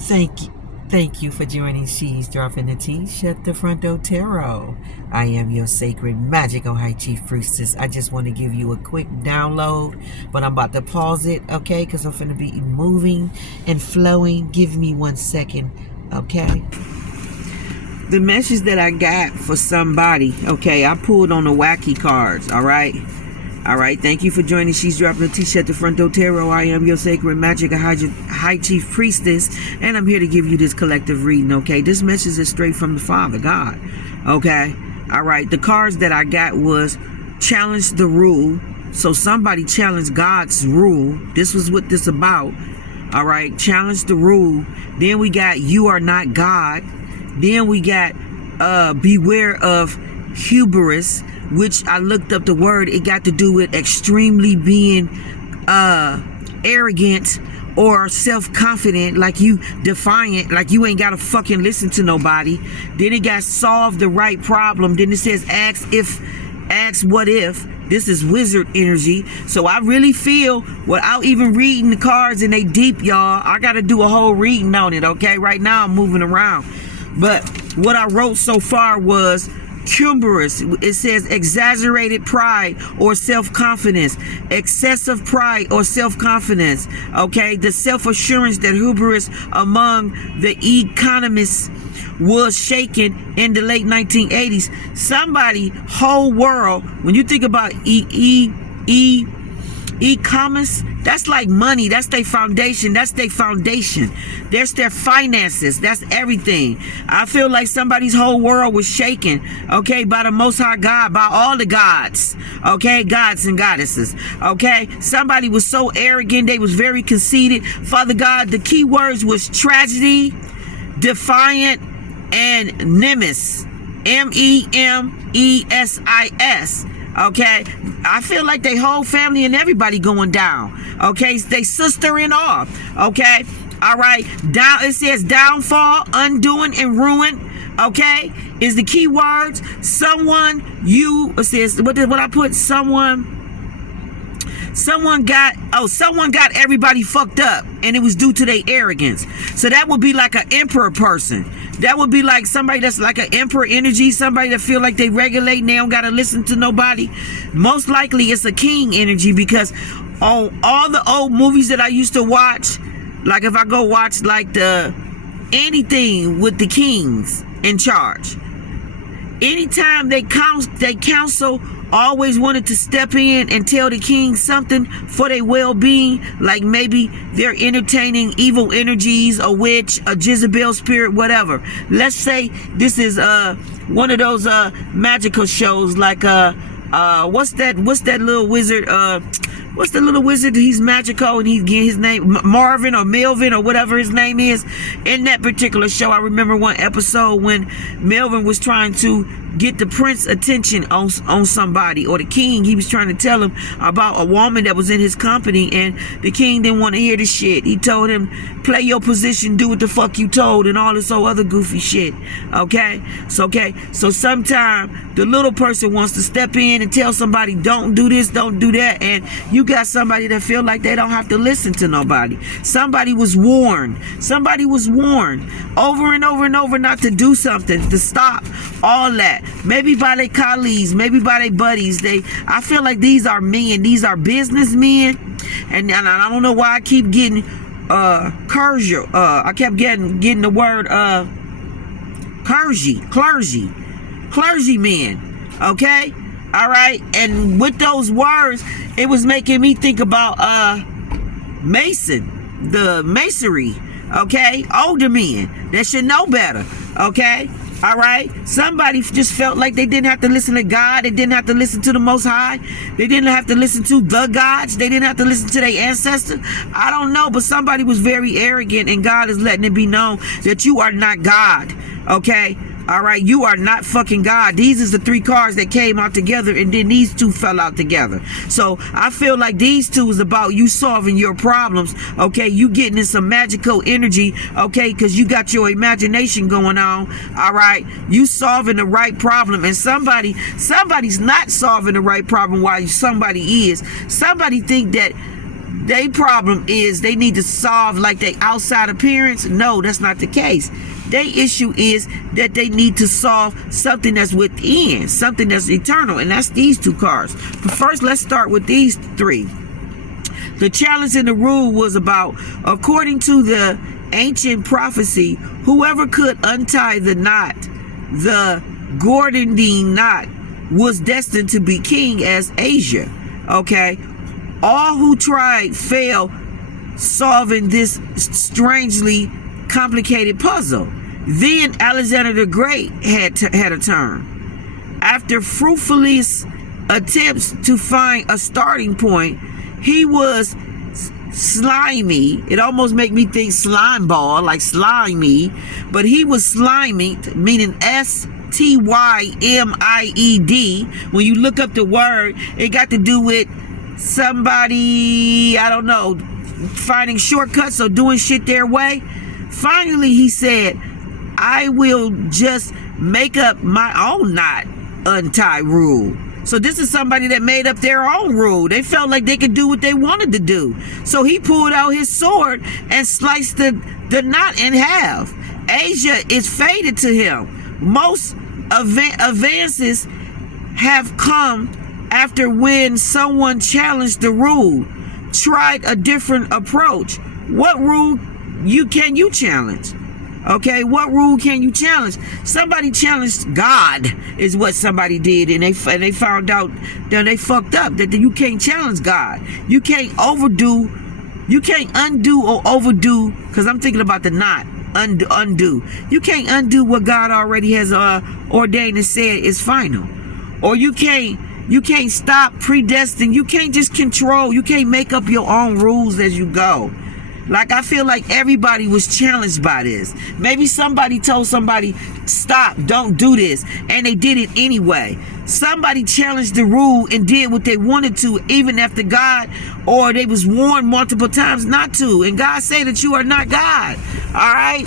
Thank you for joining She's Dropping the Tea. Shut the Front Door Tarot. I am your sacred magical high chief priestess. I just want to give you a quick download, but I'm about to pause it, okay? Because I'm finna be moving and flowing. Give me 1 second, okay? The message that I got for somebody, okay? I pulled on the wacky cards, all right? All right, thank you for joining She's Dropping the Tea, Shut the Front Door Tarot. I am your sacred magic high chief priestess, and I'm here to give you this collective reading, okay? This message is straight from the Father, God, okay? All right, the cards that I got was challenge the rule. So somebody challenged God's rule. This was what this about, all right? Challenge the rule. Then we got you are not God. Then we got beware of hubris, which I looked up the word. It got to do with extremely being arrogant or self-confident, like you defiant, like you ain't gotta fucking listen to nobody. Then it got solve the right problem. Then it says ask what if. This is wizard energy. So I really feel, without even reading the cards and they deep, y'all, I gotta do a whole reading on it, okay? Right now I'm moving around. But what I wrote so far was hubris. It says exaggerated pride or self-confidence, excessive pride or self-confidence, okay? The self-assurance that hubris among the economists was shaken in the late 1980s. Somebody, whole world, when you think about e-commerce, that's like money. That's their foundation. That's their foundation. That's their finances. That's everything. I feel like somebody's whole world was shaken, okay, by the Most High God, by all the gods, okay, gods and goddesses, okay. Somebody was so arrogant. They was very conceited. Father God, the key words was tragedy, defiant, and nemesis. MEMESIS. Okay, I feel like they whole family and everybody going down. Okay, they sister in all. Okay, all right. Down. It says downfall, undoing, and ruin. Okay, is the key words. Someone you it says what I put. Someone got everybody fucked up, and it was due to their arrogance. So that would be like an emperor person. That would be like somebody that's like an emperor energy, somebody that feel like they regulate and they don't gotta listen to nobody. Most likely it's a king energy, because on all the old movies that I used to watch, like if I go watch like anything with the kings in charge, anytime they counsel always wanted to step in and tell the king something for their well-being, like maybe they're entertaining evil energies, a witch, a Jezebel spirit, whatever. Let's say this is one of those magical shows, like what's that little wizard, what's the little wizard? He's magical and he's getting his name Marvin or Melvin or whatever his name is. In that particular show, I remember one episode when Melvin was trying to get the prince's attention on somebody, or the king. He was trying to tell him about a woman that was in his company, and the king didn't want to hear the shit. He told him, play your position, do what the fuck you told, and all this other goofy shit. Okay, so sometimes the little person wants to step in and tell somebody, don't do this, don't do that, and you got somebody that feel like they don't have to listen to nobody. Somebody was warned over and over and over not to do something, to stop all that. Maybe by their colleagues, maybe by their buddies. I feel like these are men, these are businessmen, and I don't know why I keep getting clergy. I kept getting the word clergymen. Okay, all right. And with those words, it was making me think about the masonry. Okay, older men that should know better. Okay. All right, somebody just felt like they didn't have to listen to God. They didn't have to listen to the Most High. They didn't have to listen to the gods. They didn't have to listen to their ancestors. I don't know, but somebody was very arrogant, and God is letting it be known that you are not God. Okay, all right, you are not fucking God. These is the three cards that came out together, and then these two fell out together. So I feel like these two is about you solving your problems. Okay, you getting in some magical energy. Okay, because you got your imagination going on. All right, you solving the right problem, and somebody's not solving the right problem while somebody is. Somebody think that They problem is they need to solve like their outside appearance. No, that's not the case. Their issue is that they need to solve something that's within, something that's eternal, and that's these two cards. But first, let's start with these three. The challenge in the rule was about, according to the ancient prophecy, whoever could untie the knot, the Gordian knot, was destined to be king as Asia. Okay? All who tried failed solving this strangely complicated puzzle. Then Alexander the Great had a turn. After fruitless attempts to find a starting point, he was slimy. It almost make me think slime ball, like slimy, but he was slimy, meaning S-T-Y-M-I-E-D. When you look up the word, it got to do with somebody, I don't know, finding shortcuts or doing shit their way. Finally, he said, I will just make up my own knot untie rule. So this is somebody that made up their own rule. They felt like they could do what they wanted to do. So he pulled out his sword and sliced the knot in half. Asia is fated to him. Most advances have come after when someone challenged the rule, tried a different approach. What rule can you challenge? Okay, what rule can you challenge? Somebody challenged God is what somebody did, and they found out that they fucked up, that you can't challenge God. You can't undo or overdo, because I'm thinking about the knot. Undo. You can't undo what God already has ordained and said is final. Or you can't stop, predestined. You can't just control. You can't make up your own rules as you go. Like, I feel like everybody was challenged by this. Maybe somebody told somebody, stop, don't do this, and they did it anyway. Somebody challenged the rule and did what they wanted to, even after God, or they was warned multiple times not to. And God said that you are not God. All right?